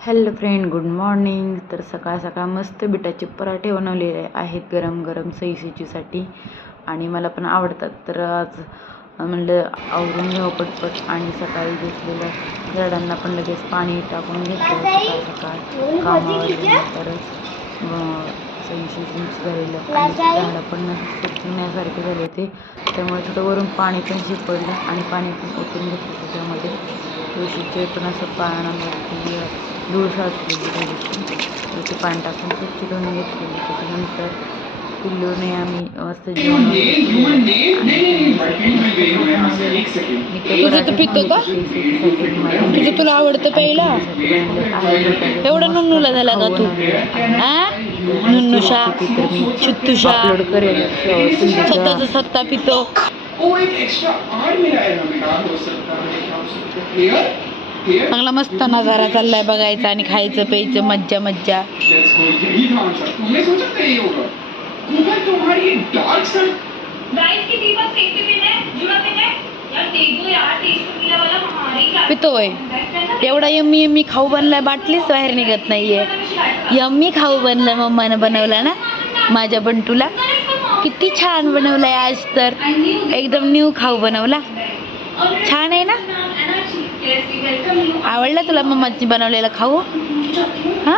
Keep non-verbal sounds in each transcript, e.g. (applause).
Hello friend good morning. तर सकाळ सकाळ मस्त बिटाचे पराठे बनवलेले आहेत गरम गरम सईसिचीसाठी आणि मला पण आवडतात. तर आज म्हणलं आवरून घ्यावं पटपट आणि सकाळी घेतलेलं झाडांना पण लगेच पाणी टाकून घेतलं सकाळ सकाळ. कामावर गेल्यानंतरच सईसिचीच झालेलं झाडं पण सुकण्यासारखे झाले होते. त्यामुळे थोडं वरून पाणी पण शिपडलं आणि पाणी पण ओतून घेतलं त्याच्यामध्ये. तुळशीचे पण असं पानावरती धूळ साचलेली थोडीशी तर ते पाणी टाकून स्वच्छ धुवून घेतलेली त्याच्यानंतर पिल्लूने आम्ही मस्त जेवण तुझं का? तुझं तुला आवडतं प्यायला एवढं नुन्नूला झाला का तू? आ? नुन्नुशा चित्तुशा अपलोड करेल. स्वतःचा सत्ता पितो. वो एक एक्स्ट्रा आर मिला है ना बेटा हो सकता चांगला मस्त नजारा चाललाय बघायचा आणि खायचं प्यायचं मज्जा मज्जा. पितोय. एवढा यम्मी यम्मी खाऊ बनलाय बाटलीच बाहेर निघत नाहीये. यम्मी खाऊ बनलाय मम्मानं बनवला ना? माझ्या बंटूला. किती छान बनवलाय आज तर. एकदम न्यू खाऊ बनवला. छान आहे ना? आवडला तुला मम्माची बनवलेलं खाऊ? हा?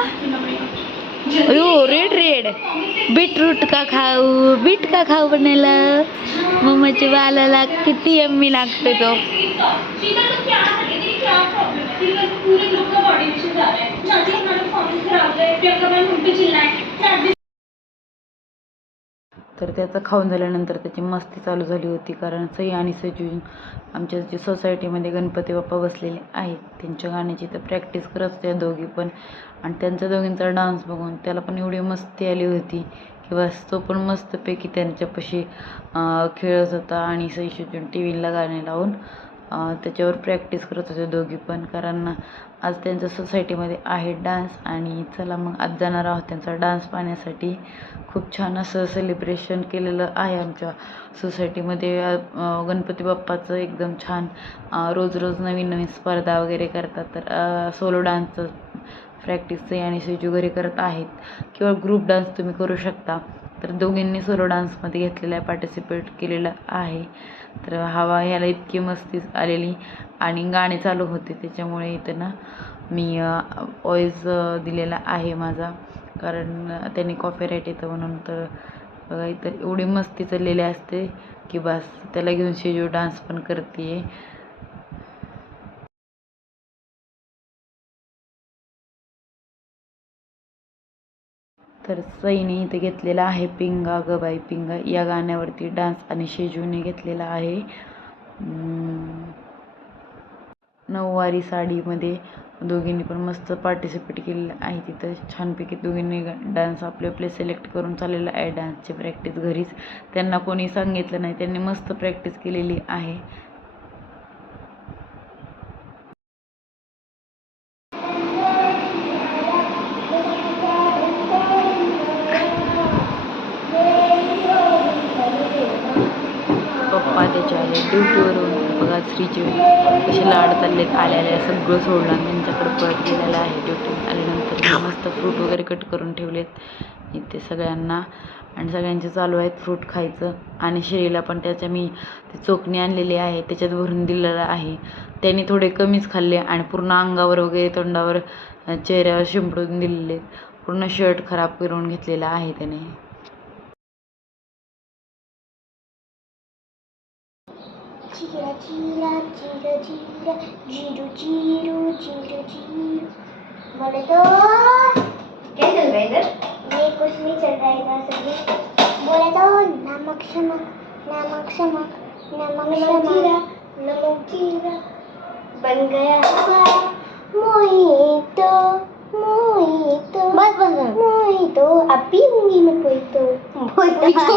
अयो रेड रेड बीटरूट का खाऊ? बीट का खाऊ बनवलं मम्माची बालाला किती यम्मी लागतो तो. तर त्याचं खाऊन झाल्यानंतर त्याची मस्ती चालू झाली होती. कारण सई आणि सजू आमच्या जे सोसायटीमध्ये गणपती बाप्पा बसलेले आहेत त्यांच्या गाण्याची तर प्रॅक्टिस करत होत्या दोघी पण. आणि त्यांच्या दोघींचा डान्स बघून त्याला पण एवढी मस्ती आली होती की बस तो पण मस्तपैकी त्यांच्यापाशी खेळत होता आणि सई सजून टी व्हीला गाणे लावून त्याच्यावर प्रॅक्टिस करत होते दोघी पण. कारण आज त्यांच्या सोसायटीमध्ये आहे डान्स आणि चला मग आज जाणार आहोत त्यांचा डान्स पाहण्यासाठी. खूप छान असं सेलिब्रेशन केलेलं आहे आमच्या सोसायटीमध्ये गणपती बाप्पाचं एकदम छान रोज रोज नवीन नवीन स्पर्धा वगैरे करतात. तर सोलो डान्सचं प्रॅक्टिसचे आणि सेजू घरी करत आहेत. किंवा ग्रुप डान्स तुम्ही करू शकता. तर दोघींनी सोलो डान्समध्ये घेतलेला आहे पार्टिसिपेट केलेलं आहे. तर हवा ह्याला इतकी मस्ती आलेली. आणि गाणे चालू होते त्याच्यामुळे इथं ना मी वॉईस दिलेला आहे माझा. कारण त्यांनी कॉपीराईट येतं म्हणून तर बघा इथं एवढी मस्ती चाललेली असते की बस त्याला घेऊन शेजू डान्स पण करते तर सईने इथे घेतलेला आहे पिंगा ग बाई पिंगा. या गाण्यावरती डान्स आणि शेजूने घेतलेला आहे. नऊवारी साडीमध्ये दोघींनी पण मस्त पार्टिसिपेट केलेलं आहे. तिथं छानपैकी दोघींनी डान्स आपले आपले सिलेक्ट करून चाललेलं आहे. डान्सची प्रॅक्टिस घरीच. त्यांना कोणी सांगितलं नाही. त्यांनी मस्त प्रॅक्टिस केलेली आहे. दुसरीचे असे श्रीचे आलेले लाड सगळं सोडलं आणि त्यांच्याकडे परत गेलेलं आहे ड्युटी आल्यानंतर मी मस्त फ्रूट वगैरे कट करून ठेवलेत. इथे सगळ्यांना आणि सगळ्यांचे चालू आहेत फ्रूट खायचं. आणि श्रीला पण त्याच्या मी ती चोखणी आणलेली आहे त्याच्यात भरून दिलेलं आहे. त्यांनी थोडे कमीच खाल्ले आणि पूर्ण अंगावर वगैरे तोंडावर चेहऱ्यावर शिंपडून दिलेले. पूर्ण शर्ट खराब करून घेतलेला आहे त्याने. Chira chira chira chira zero zero zero zero. बोले तो क्या चल रहा है इधर ये कुछ नहीं चल रहा है इधर सभी बोले तो नमक शमक नमक शमक नमक शमक. नमक जीरा बन गया. हमारा मोहितो मोहितो बस बस मोहितो. अब पीऊंगी मैं कोई तो मोहितो.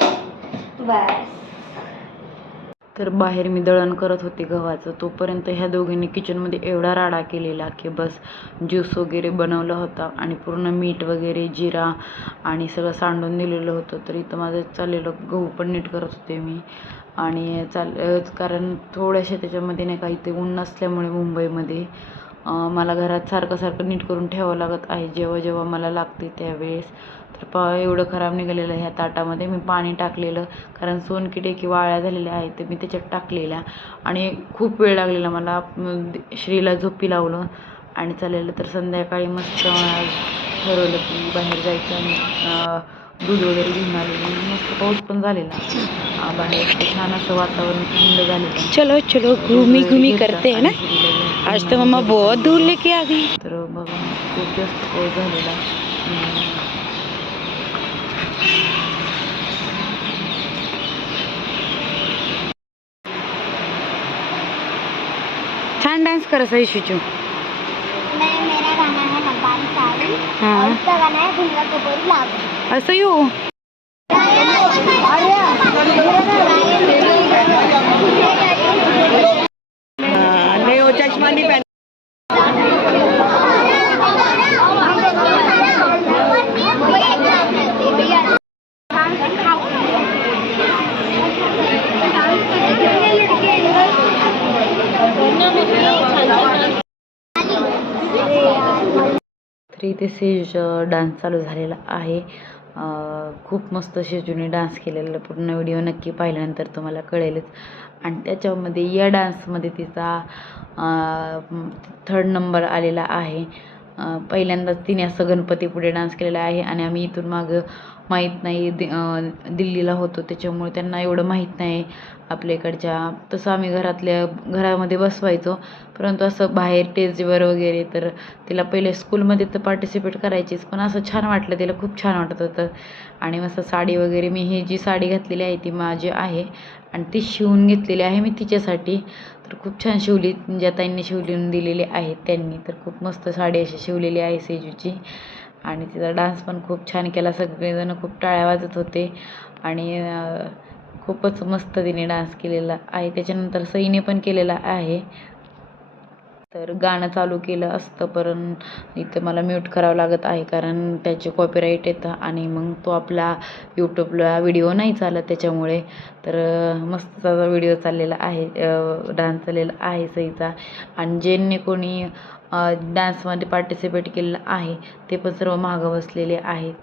(laughs) बस. तर बाहेर मी दळण करत होते गव्हाचं. तोपर्यंत ह्या दोघींनी किचनमध्ये एवढा राडा केलेला की बस ज्यूस वगैरे बनवला होता आणि पूर्ण मीठ वगैरे जिरा आणि सगळं सांडून दिलेलं होतं. तर इथं माझं चाललेलं गहू पण नीट करत होते मी. आणि चाल कारण थोड्याशा त्याच्यामध्ये नाही का इथे ऊन नसल्यामुळे मुंबईमध्ये मला घरात सारखं सारखं नीट करून ठेवावं लागत आहे. जेव्हा जेव्हा मला लागते त्यावेळेस. तर प एवढं खराब निघालेलं ह्या ताटामध्ये. मी पाणी टाकलेलं कारण सोनकिडे किंवा आळ्या झालेल्या आहेत ते मी त्याच्यात टाकलेल्या. आणि खूप वेळ लागलेला मला श्रीला झोपी लावलं आणि चाललेलं. तर संध्याकाळी मस्त ठरवलं की बाहेर जायचं आणि दूध वगैरे घेऊन आलेली मस्त पाऊस पण झालेला. बाहेर छान असं वातावरण थंड झालेलं. चलो चलो घूमी घूमी करते है ना? आज तो मम्मा बहुत दूर लेके आ गई तर बघा खूप जास्त पाऊस झालेला. छान डान्स करत आहे शिचू मैं मेरा गाना है नब्बारी साड़ी. हाँ। और उसका गाना है दुर्गा कपूर लाभ असं येऊ. तर इथे सेज डान्स चालू झालेला आहे. खूप मस्त शेजूने डान्स केलेला पूर्ण व्हिडिओ नक्की पाहिल्यानंतर तुम्हाला कळेलच. आणि त्याच्यामध्ये या डान्समध्ये तिचा थर्ड नंबर आलेला आहे. पहिल्यांदाच तिने असं गणपतीपुढे डान्स केलेला आहे आणि आम्ही इथून मागं माहीत नाही दि दिल्लीला होतो त्याच्यामुळे त्यांना एवढं माहीत नाही आपल्या इकडच्या. तसं आम्ही घरातल्या घरामध्ये बसवायचो. परंतु असं बाहेर टेजवर वगैरे तर तिला पहिले स्कूलमध्ये तर पार्टिसिपेट करायचीच पण असं छान वाटलं तिला खूप छान वाटत होतं. आणि मस्त साडी वगैरे मी ही जी साडी घातलेली आहे ती माझी आहे. आणि ती शिवून घेतलेली आहे मी तिच्यासाठी. तर खूप छान शिवली ज्या ताईंनी शिवून दिलेली आहे त्यांनी. तर खूप मस्त साडी अशी शिवलेली आहे सेजूची. आणि तिचा डान्स पण खूप छान केला. सगळेजण खूप टाळ्या वाजत होते. आणि खूपच मस्त तिने डान्स केलेला आहे. त्याच्यानंतर सईने पण केलेला आहे. तर गाणं चालू केलं असतं पण इथं मला म्यूट करावं लागत आहे. कारण त्याचे कॉपीराईट येतं आणि मग तो आपला यूट्यूबला व्हिडिओ नाही चालत त्याच्यामुळे. तर मस्तचा मस्त व्हिडिओ चाललेला आहे डान्स चाललेला आहे सईचा. आणि ज्यांनी कोणी डान्समध्ये पार्टिसिपेट केलेलं आहे. ते पण सर्व मागं बसलेले आहेत.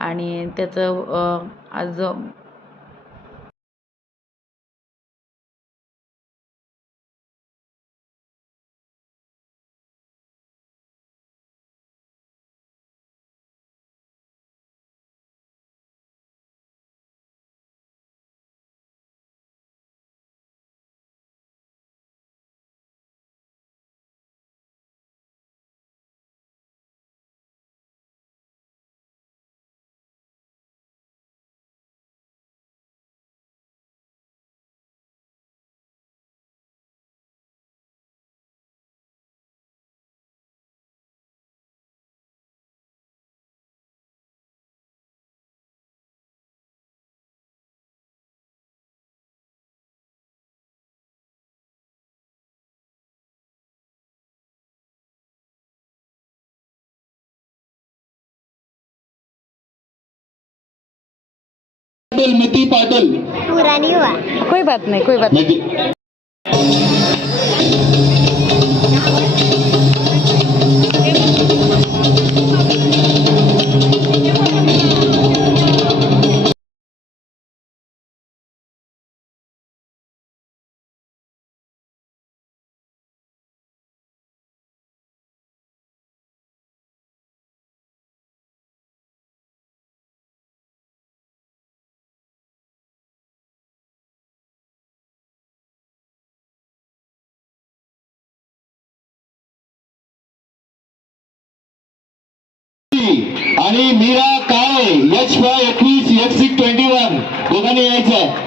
आणि त्याचं आज पाटील मिती पाटील. पुरानी हुआ कोई बात नाही कोई बात नाही मिती आणि मीरा काळे एच वाय एकवीस एफ़ सिक्स ट्वेंटी वन दोघांनी यायचं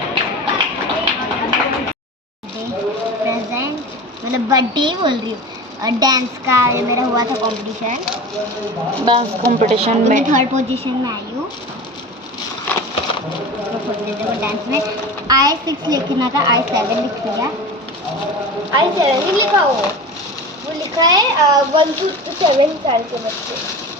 प्रेजेंट मतलब बर्थडे बोल रही हूँ। डांस का ये मेरा हुआ था कंपटीशन डान्स कॉम्पिटिशन मैं में। थर्ड पोजीशन में आई हूँ। डांस में। आई सिक्स लिखना था आई सेवन लिख दिया आई सेवन ही लिखा हो वो लिखा है वन टू सेवन साल के बच्चे।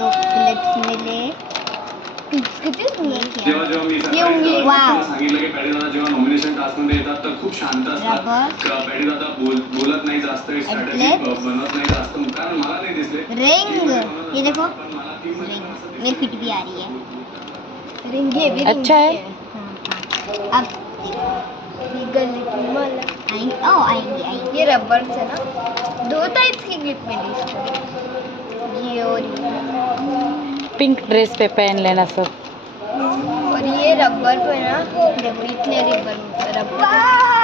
और क्लिप्स मिले। किती ये क्या जेव्हा जेव्हा मी ये सकाळी उंगली जेव्हा वाव त्यांना सांगितलं की पॅडी जेव्हा नॉमिनेशन टास्क मध्ये येतात तर खूप शांत असतात. रबर. क- पॅडी दादा बोल बोलत नाही जास्त स्ट्रॅटेजी Atlet. नाही जास्त कारण मला नाही दिसले. रिंग ये देखो. पण मला टीम मध्ये रिंग मेरी फिट भी आ रही है. रिंग ये भी अच्छा है? अब आएँगे। ओ आएँगे आएँगे। ये रबर से ना दो टाइप्स की क्लिप मिली इसको। ये और ये पिंक ड्रेस पे पहन लेना सब और ये रबर पे ना देखो इतने रबर रबर